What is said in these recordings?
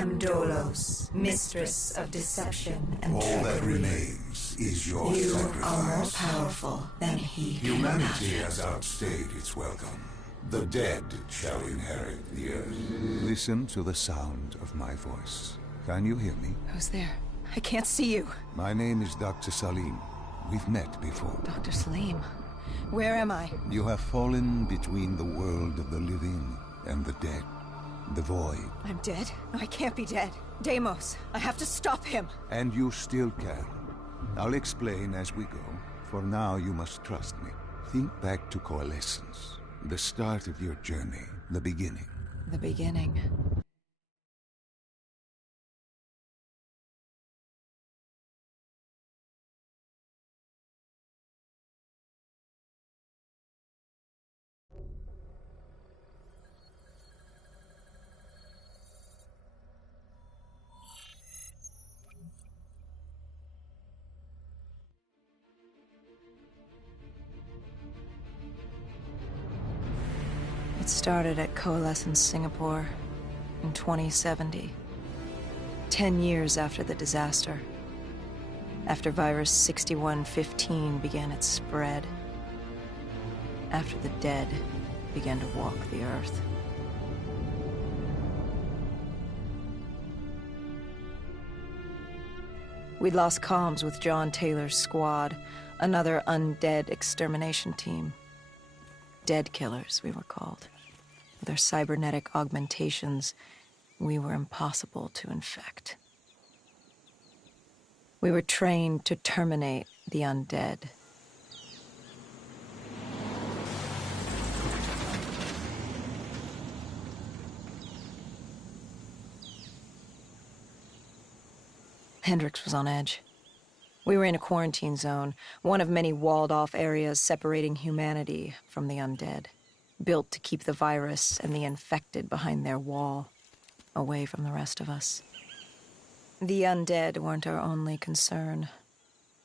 am Dolos, mistress of deception and All trickery. that remains is your You sacrifice. are more powerful than he can Humanity imagine. has outstayed its welcome. The dead shall inherit the earth. Listen to the sound of my voice. Can you hear me? Who's there? I can't see you. My name is Dr. Salim. We've met before. Dr. Salim. Where am I? You have fallen between the world of the living and the dead. The void. I'm dead? No, I can't be dead. Deimos, I have to stop him. And you still can. I'll explain as we go. For now, you must trust me. Think back to Coalescence. The start of your journey. The beginning. The beginning. It started at Coalescence Singapore in 2070. 10 years after the disaster. After Virus 6115 began its spread. After the dead began to walk the earth. We'd lost comms with John Taylor's squad, another undead extermination team. Dead killers, we were called. With our cybernetic augmentations, we were impossible to infect. We were trained to terminate the undead. Hendricks was on edge. We were in a quarantine zone, one of many walled-off areas separating humanity from the undead, built to keep the virus and the infected behind their wall, away from the rest of us. The undead weren't our only concern.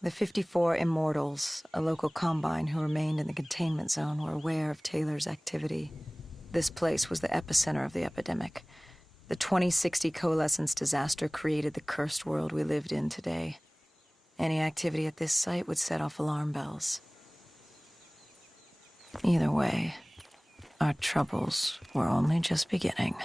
The 54 Immortals, a local combine who remained in the containment zone, were aware of Taylor's activity. This place was the epicenter of the epidemic. The 2060 Coalescence disaster created the cursed world we lived in today. Any activity at this site would set off alarm bells. Either way, our troubles were only just beginning.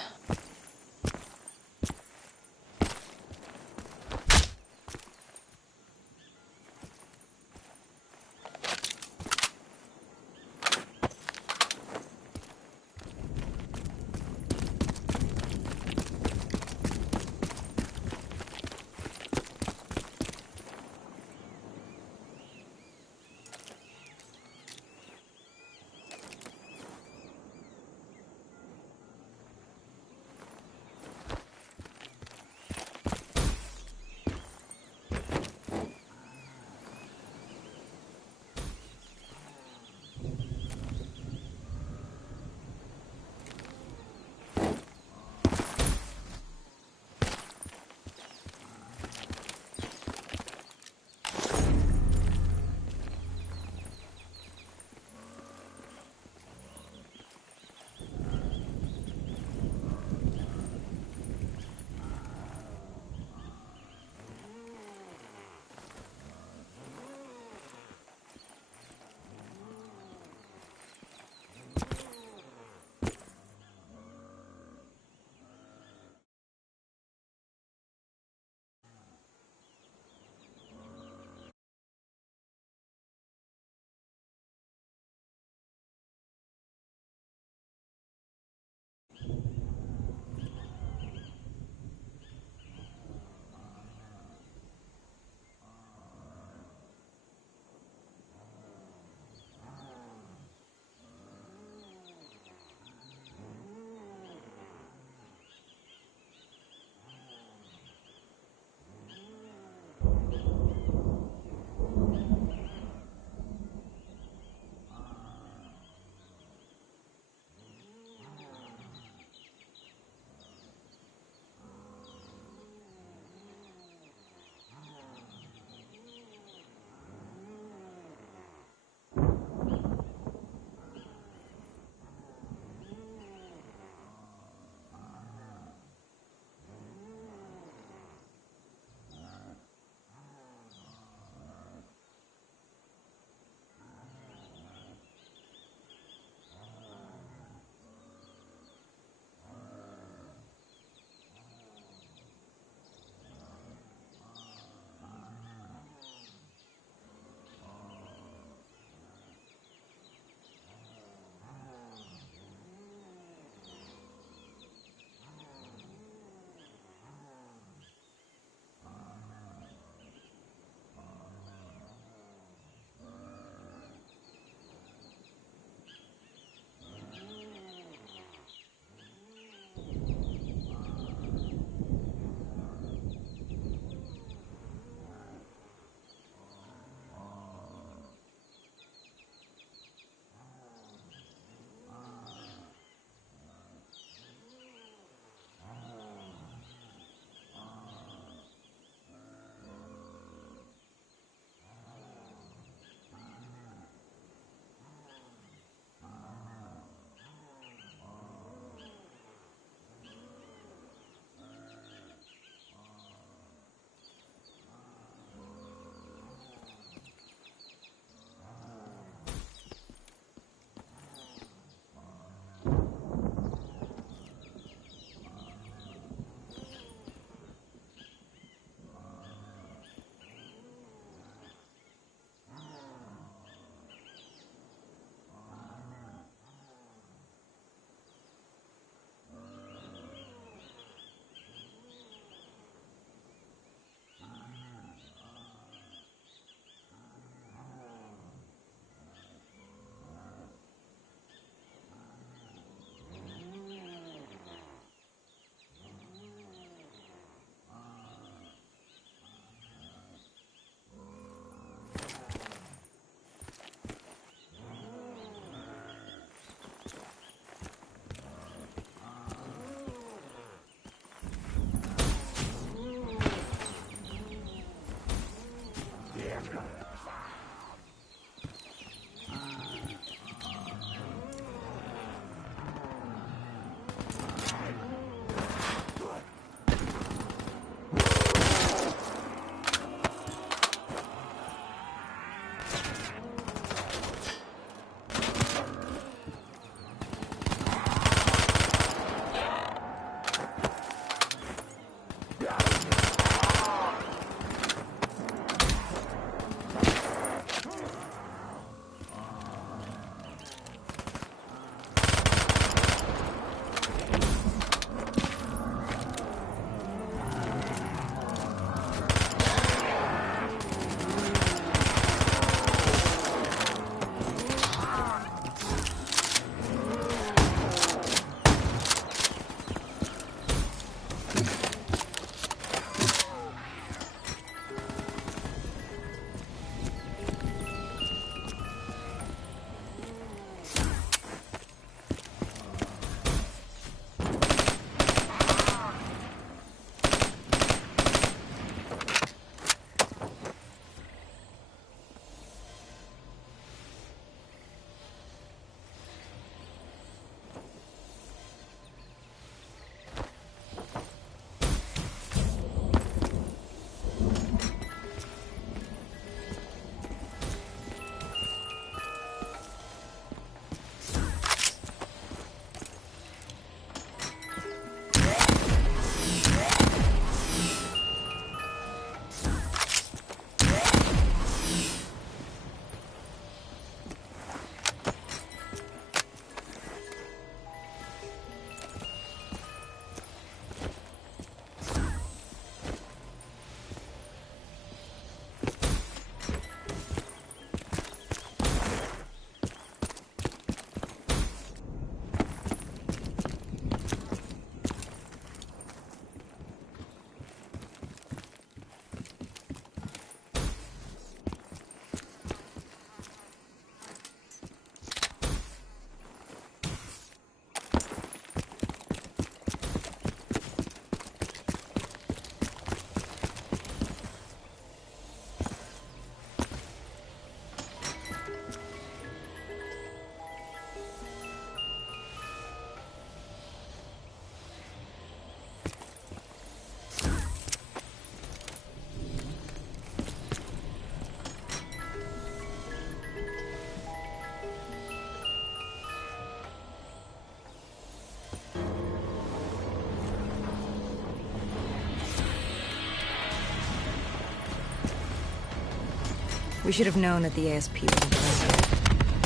We should have known that the ASP wouldn't trust it.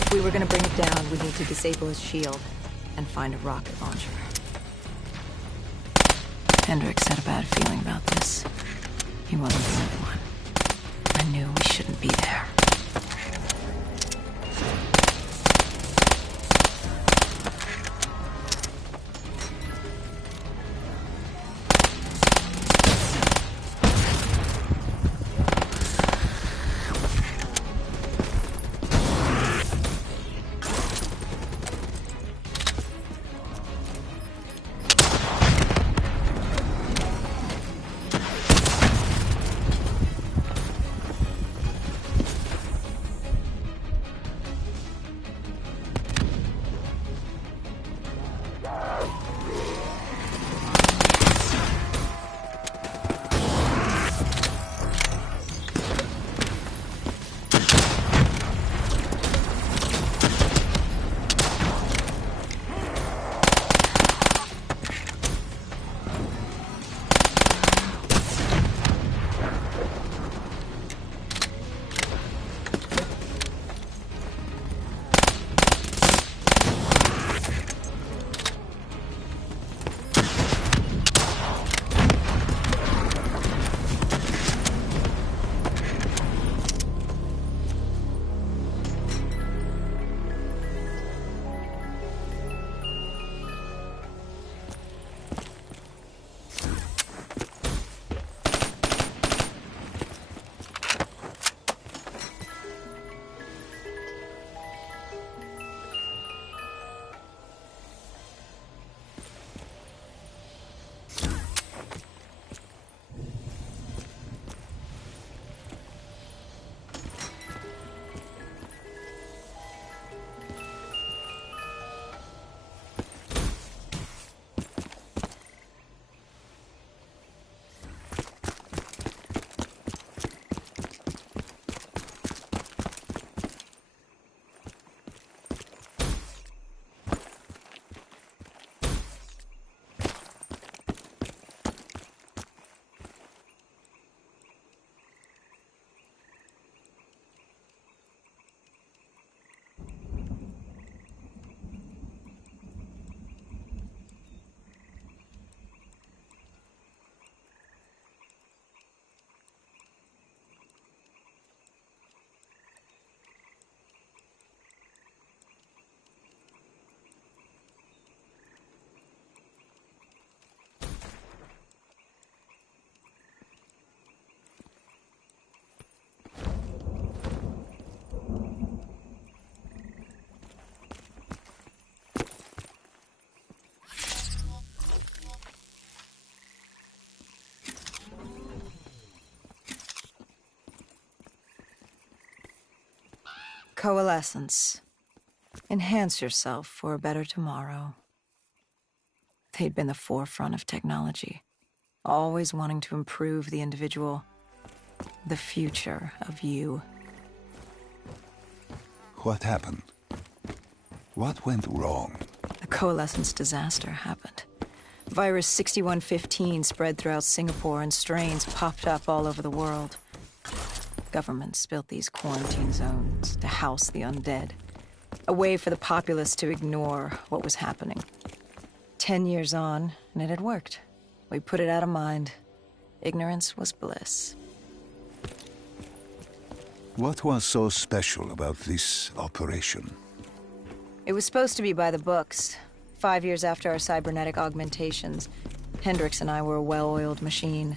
If we were gonna bring it down, we'd need to disable his shield and find a rocket launcher. Hendricks had a bad feeling about this. He wasn't the only one. I knew we shouldn't be there. Coalescence. Enhance yourself for a better tomorrow. They'd been the forefront of technology, always wanting to improve the individual, the future of you. What happened? What went wrong? The Coalescence disaster happened. Virus 6115 spread throughout Singapore and strains popped up all over the world. Governments built these quarantine zones to house the undead, a way for the populace to ignore what was happening. 10 years on, and it had worked. We put it out of mind. Ignorance was bliss. What was so special about this operation? It was supposed to be by the books. 5 years after our cybernetic augmentations, Hendricks and I were a well-oiled machine.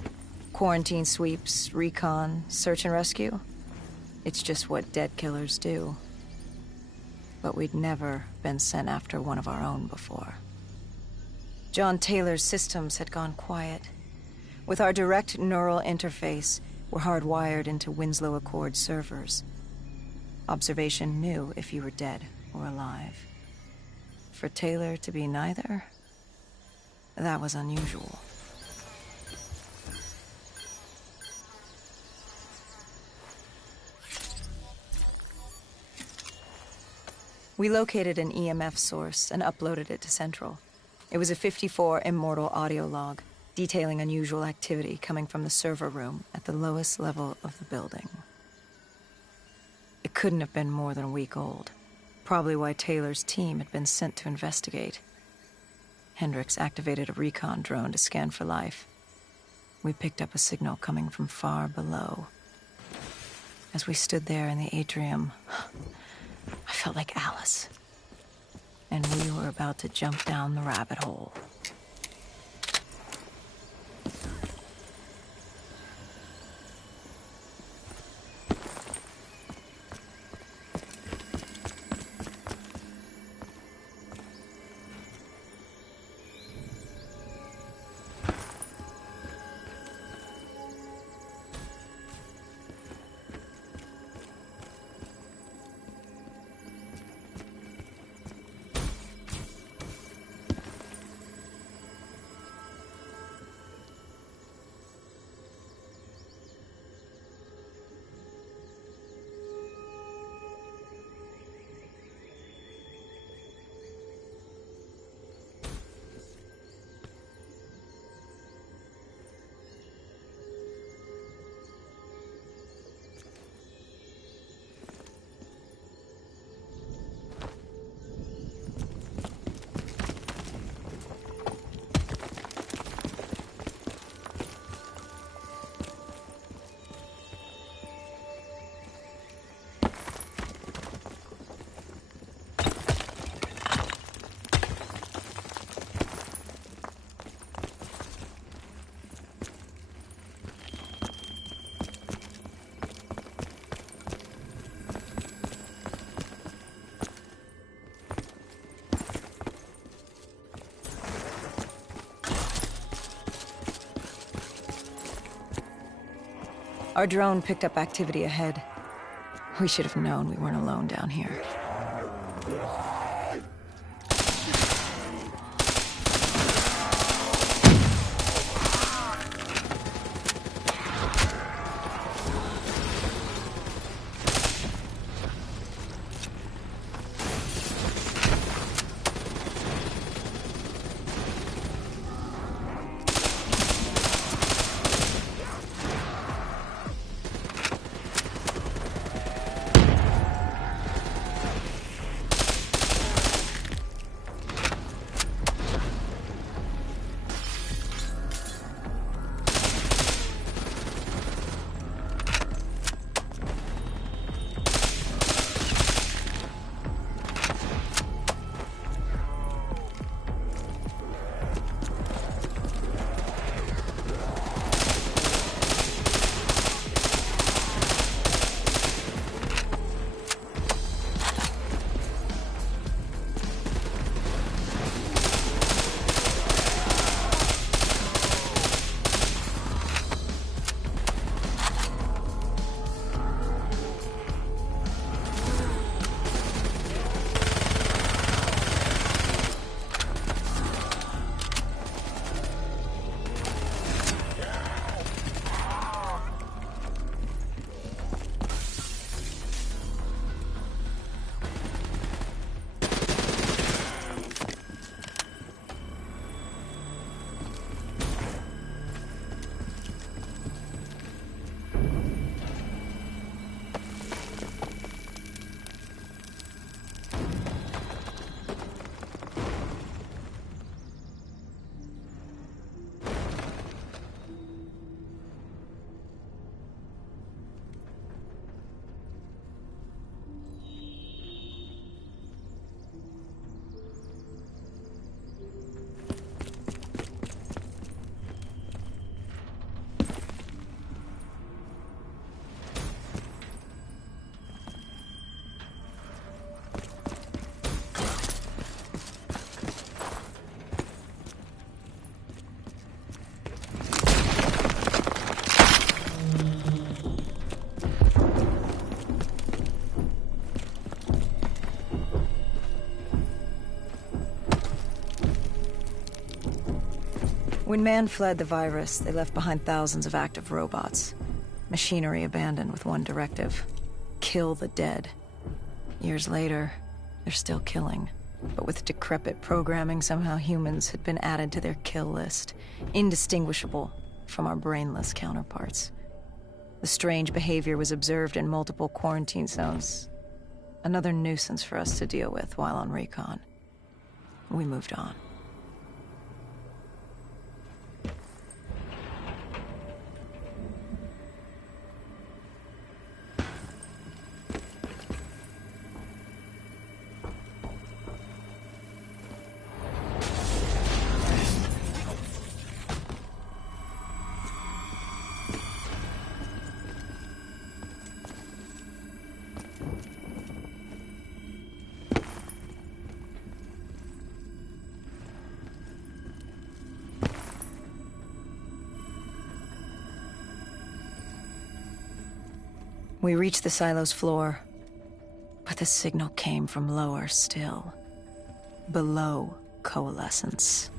Quarantine sweeps, recon, search and rescue. It's just what dead killers do. But we'd never been sent after one of our own before. John Taylor's systems had gone quiet. With our direct neural interface, we're hardwired into Winslow Accord servers. Observation knew if you were dead or alive. For Taylor to be neither, that was unusual. We located an EMF source and uploaded it to Central. It was a 54 immortal audio log, detailing unusual activity coming from the server room at the lowest level of the building. It couldn't have been more than a week old, probably why Taylor's team had been sent to investigate. Hendricks activated a recon drone to scan for life. We picked up a signal coming from far below. As we stood there in the atrium, I felt like Alice. And we were about to jump down the rabbit hole. Our drone picked up activity ahead. We should have known we weren't alone down here. When man fled the virus, they left behind thousands of active robots. Machinery abandoned with one directive: kill the dead. Years later, they're still killing. But with decrepit programming, somehow humans had been added to their kill list, indistinguishable from our brainless counterparts. The strange behavior was observed in multiple quarantine zones. Another nuisance for us to deal with while on recon. We moved on. We reached the silo's floor, but the signal came from lower still, below Coalescence.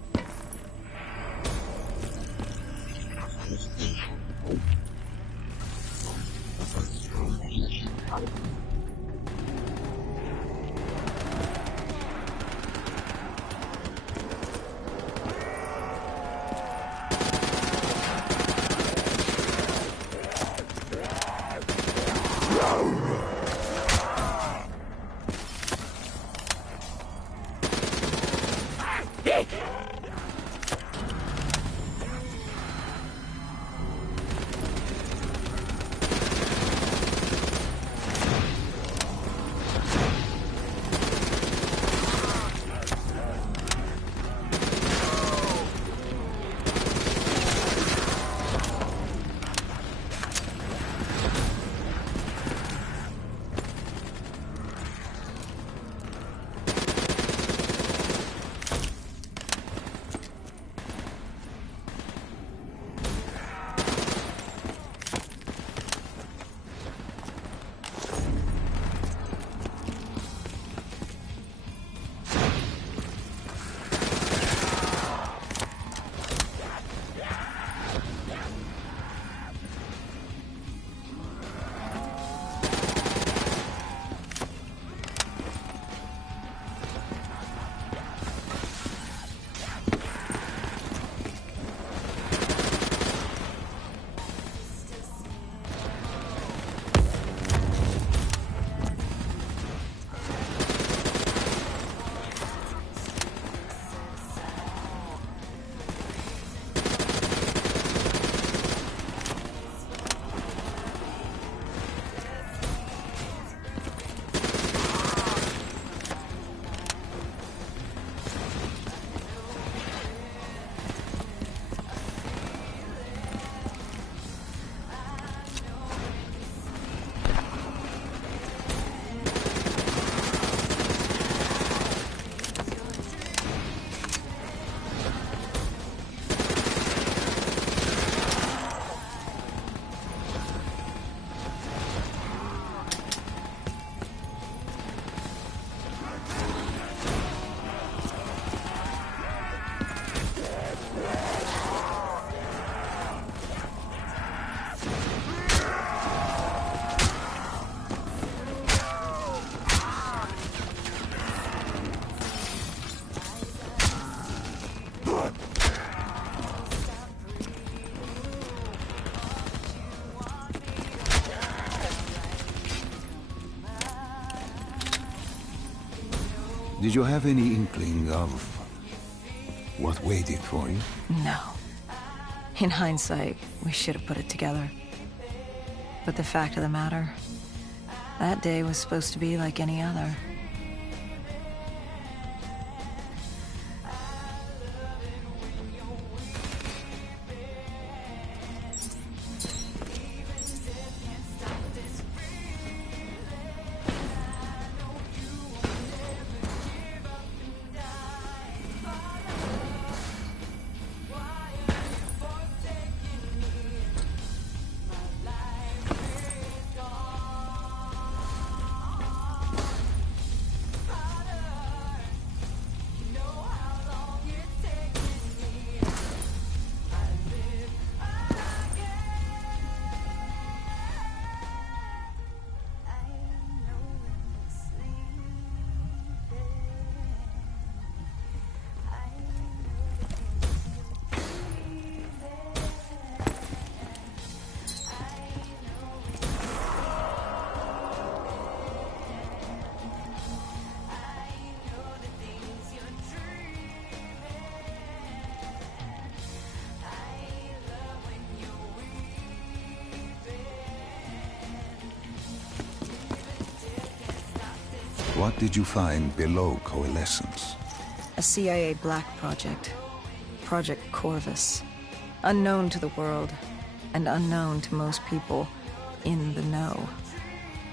Did you have any inkling of what waited for you? No. In hindsight, we should have put it together. But the fact of the matter, that day was supposed to be like any other. What did you find below Coalescence? A CIA black project. Project Corvus. Unknown to the world, and unknown to most people in the know.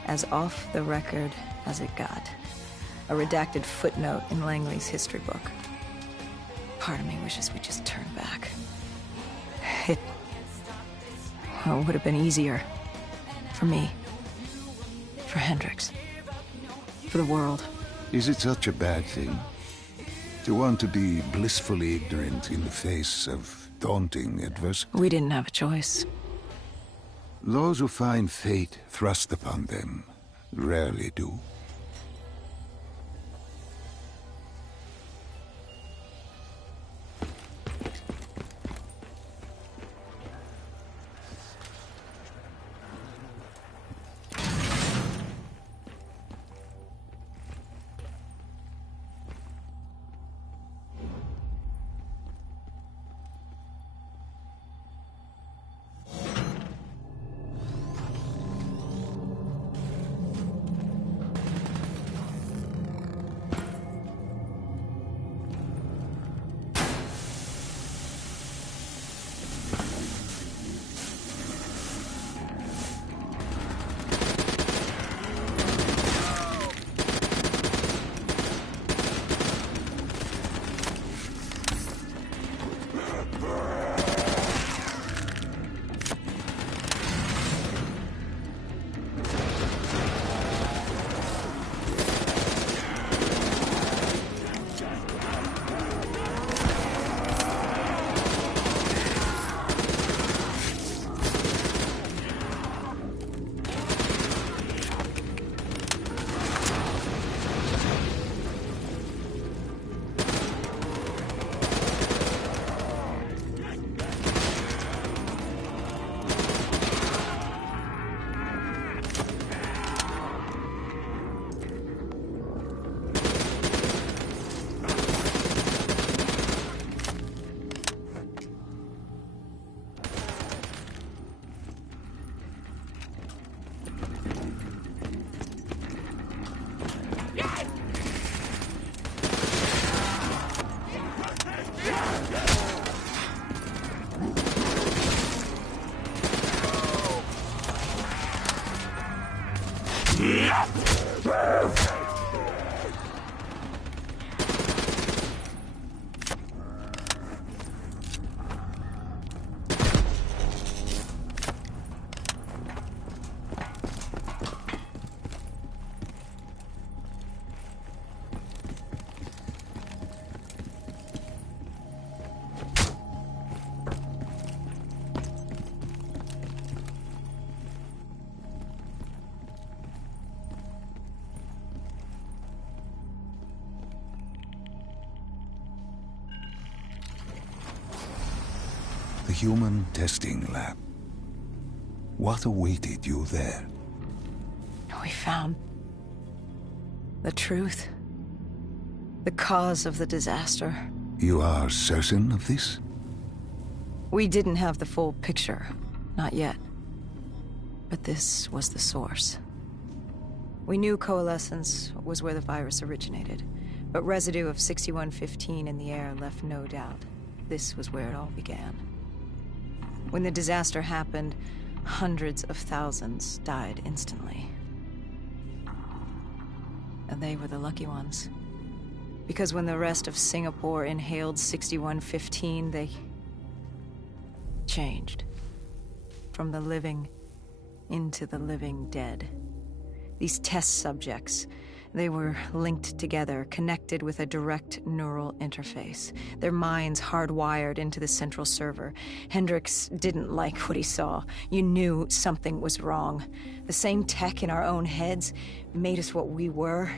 As off the record as it got. A redacted footnote in Langley's history book. Part of me wishes we just turned back. It would have been easier. For me. For Hendricks. For the world. Is it such a bad thing? To want to be blissfully ignorant in the face of daunting adversity? We didn't have a choice. Those who find fate thrust upon them rarely do. The human testing lab. What awaited you there? We found the truth. The cause of the disaster. You are certain of this? We didn't have the full picture. Not yet. But this was the source. We knew Coalescence was where the virus originated, but residue of 6115 in the air left no doubt. This was where it all began. When the disaster happened, hundreds of thousands died instantly. And they were the lucky ones. Because when the rest of Singapore inhaled 6115, they changed. From the living into the living dead. These test subjects, they were linked together, connected with a direct neural interface. Their minds hardwired into the central server. Hendricks didn't like what he saw. You knew something was wrong. The same tech in our own heads made us what we were.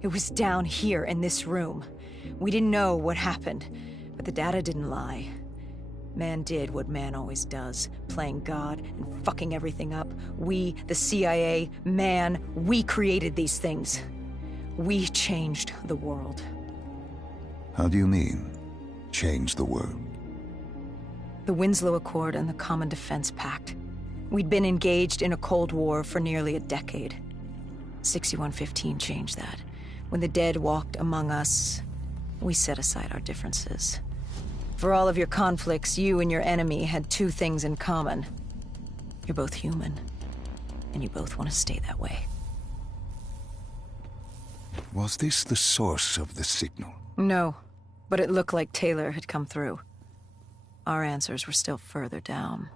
It was down here in this room. We didn't know what happened, but the data didn't lie. Man did what man always does, playing God and fucking everything up. We, the CIA, man, we created these things. We changed the world. How do you mean, change the world? The Winslow Accord and the Common Defense Pact. We'd been engaged in a Cold War for nearly a decade. 6115 changed that. When the dead walked among us, we set aside our differences. For all of your conflicts, you and your enemy had two things in common. You're both human, and you both want to stay that way. Was this the source of the signal? No, but it looked like Taylor had come through. Our answers were still further down.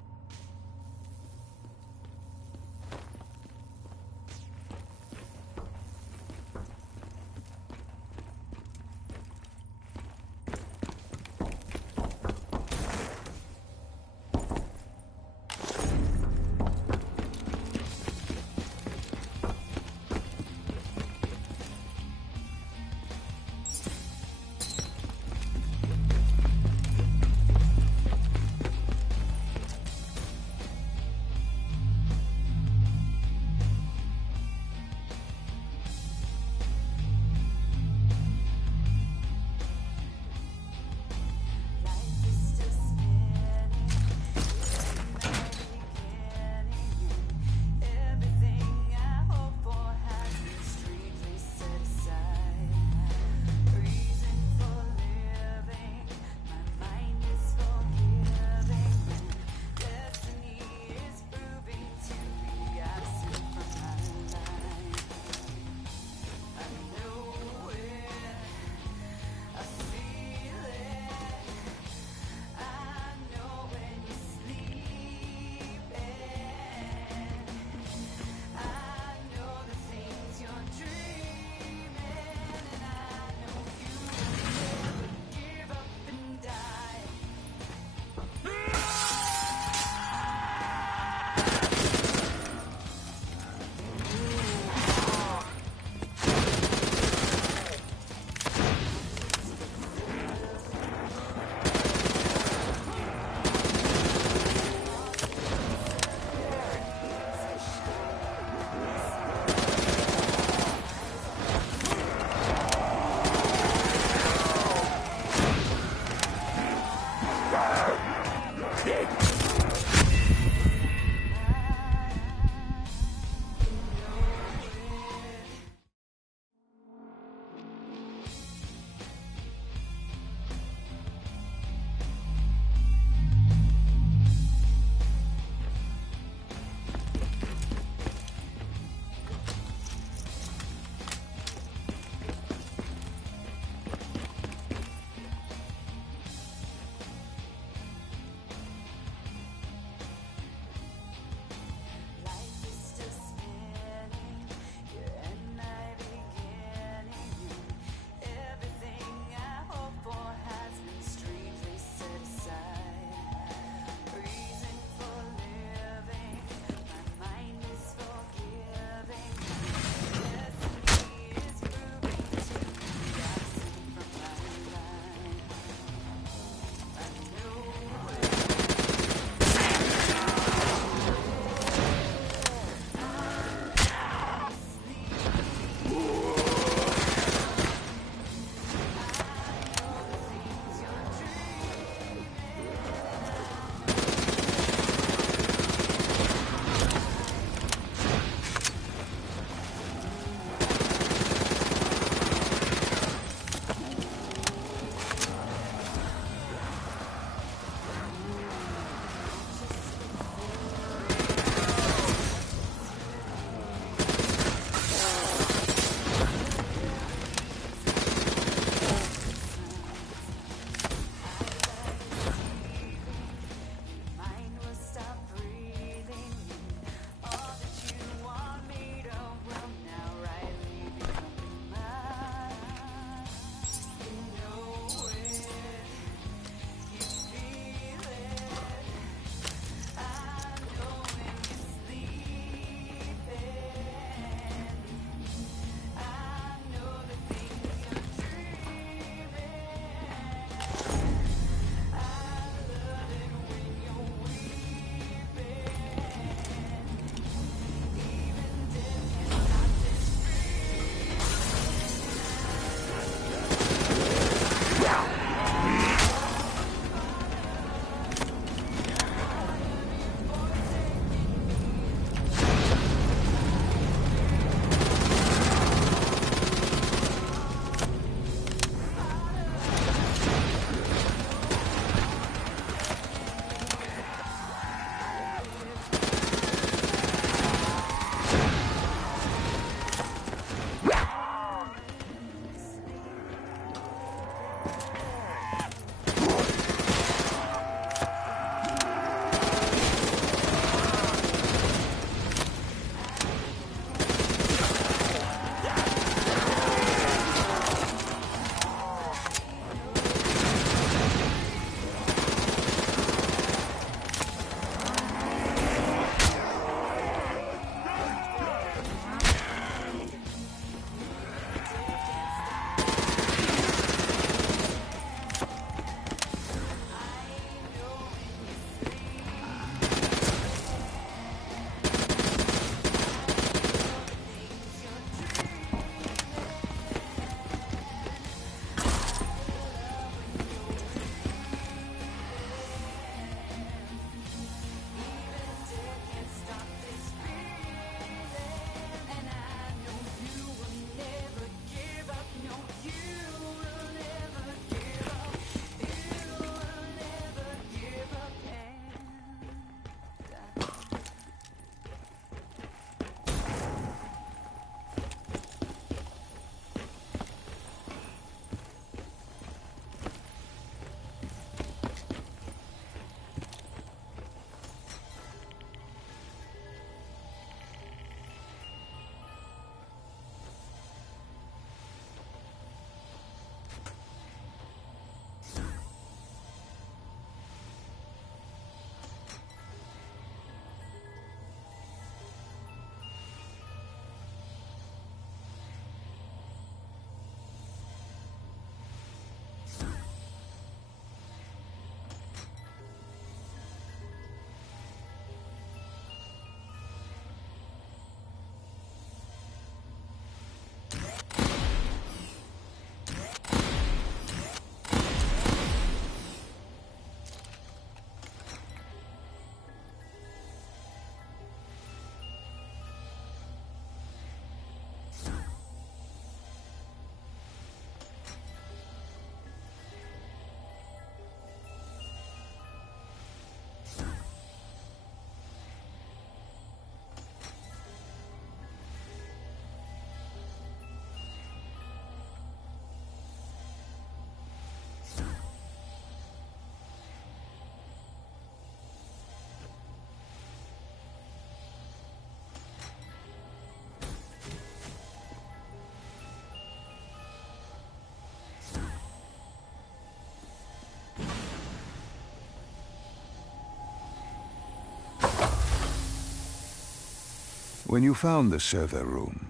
When you found the server room,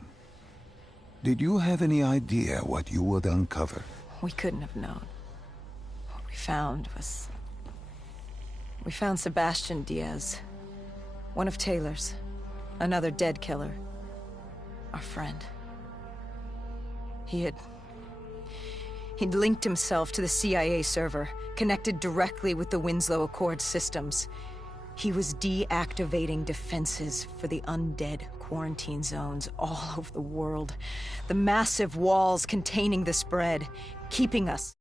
did you have any idea what you would uncover? We couldn't have known. What we found was... We found Sebastian Diaz. One of Taylor's. Another dead killer. Our friend. He'd linked himself to the CIA server, connected directly with the Winslow Accord systems. He was deactivating defenses for the undead quarantine zones all over the world. The massive walls containing the spread, keeping us